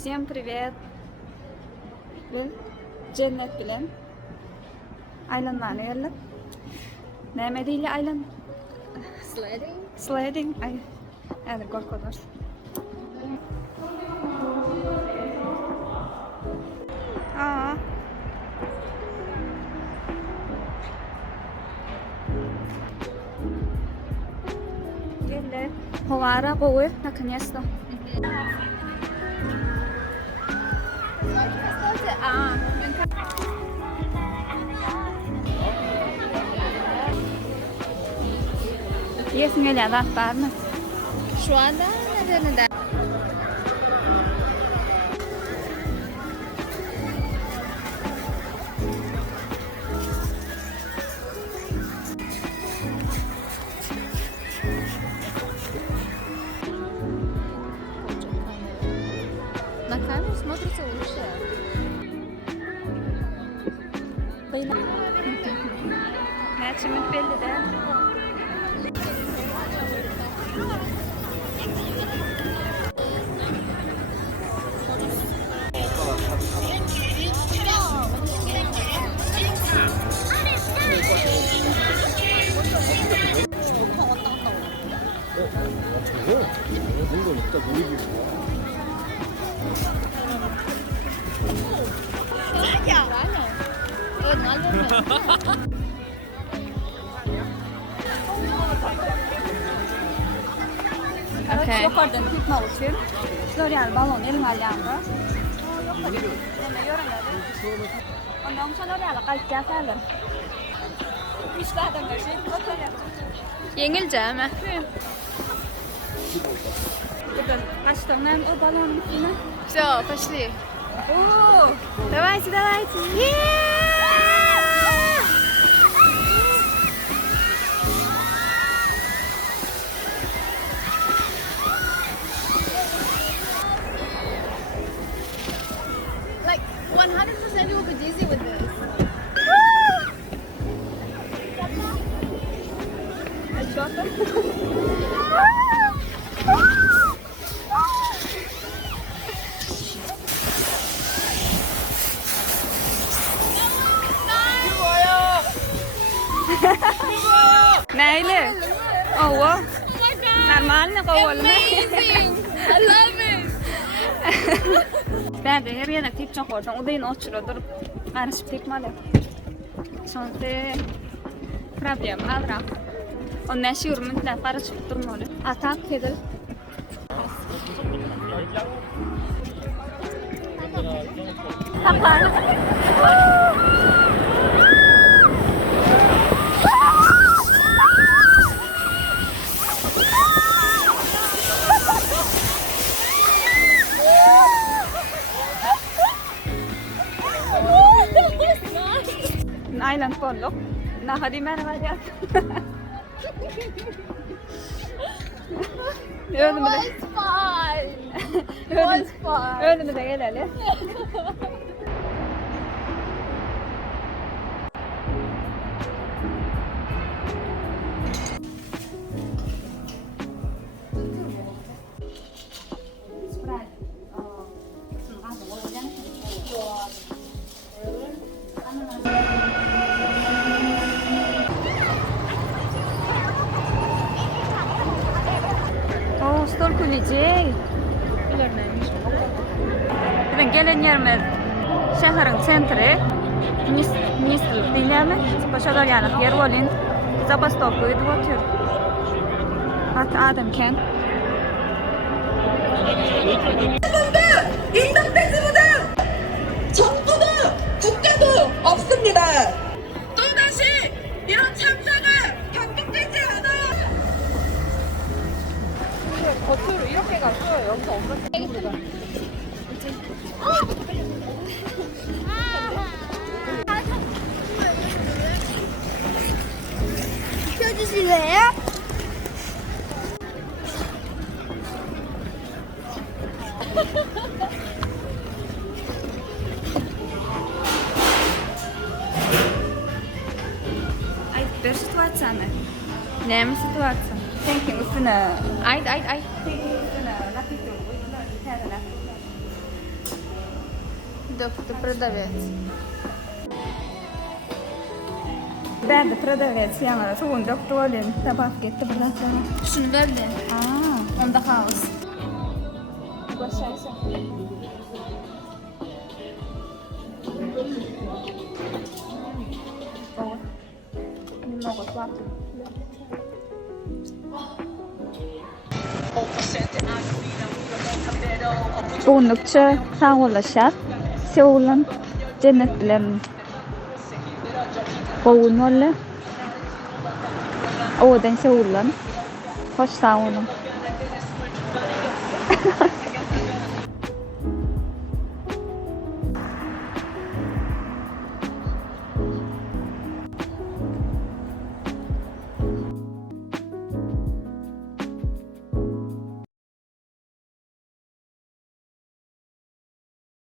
Всем привет. Ben Cennet bilen aylanmani yo'llab. Nima deyli aylan? Sledding? Sledding. Ay. Hadi korkuyorlar. Aa. Geldi. Hovara koy, наконец-то. Есіңе ләззат бармы? Şu anda neden? На камеру смотрится лучше. Nəçimiz belli də. 뭔가 있다 놀이기 Okay. Yukarıdan tutma için. Şöyle yani balon elin alyanda. Neme yorumladı. Ondan sonra oraya kayıtacağız alın. İşlerden de şey oturuyor. Yengilce mi? Buradan açtığından o balonun üstüne. Все, пошли. Oo. Давайте, давайте. Like 100% you will be dizzy with this. Neyle? Ova. Normalne kovalım. Amazing. I love it. Ben de her yana tip çok oradan. O da yine uçuruyor durup. Karışıp tekmeli. Sonra problem alırım. Ondan şey ürünler karışıp durmalı. Atak edil. Kapağını. Island Pollock. Nah, hadi merhaba ya. Öyle mi de? Öyle mi de gel hele. Stol kuleci. Bizden gelen yerimiz şehrin sentri. Ministerlik deyilemi. Başalar yani yer olun. Zabastov koydu otur. Hatta Ademken. 인덕대지보다 정부도 국가도 없습니다. 또다시 이런 참사가 반복되지 않아. 겉으로 이렇게 갔어요. 여기서 엄마 펴주실래요? Ay, bir situasyon. Ne mi situasyon? Thinking üstüne. Ay. Thinking üstüne. Nakit yok. döktü продавец. Berdi продавец yana suvun döktü olayım. Tabak gitti buradan sonra. Şunu verdi. Aa, Onda kaos. başarısı. Много сладко. Oldukça sağlaşar. Seoul'un cennetlerin Boğun valla. Oradan Seoul'un. Hoş sağ olun.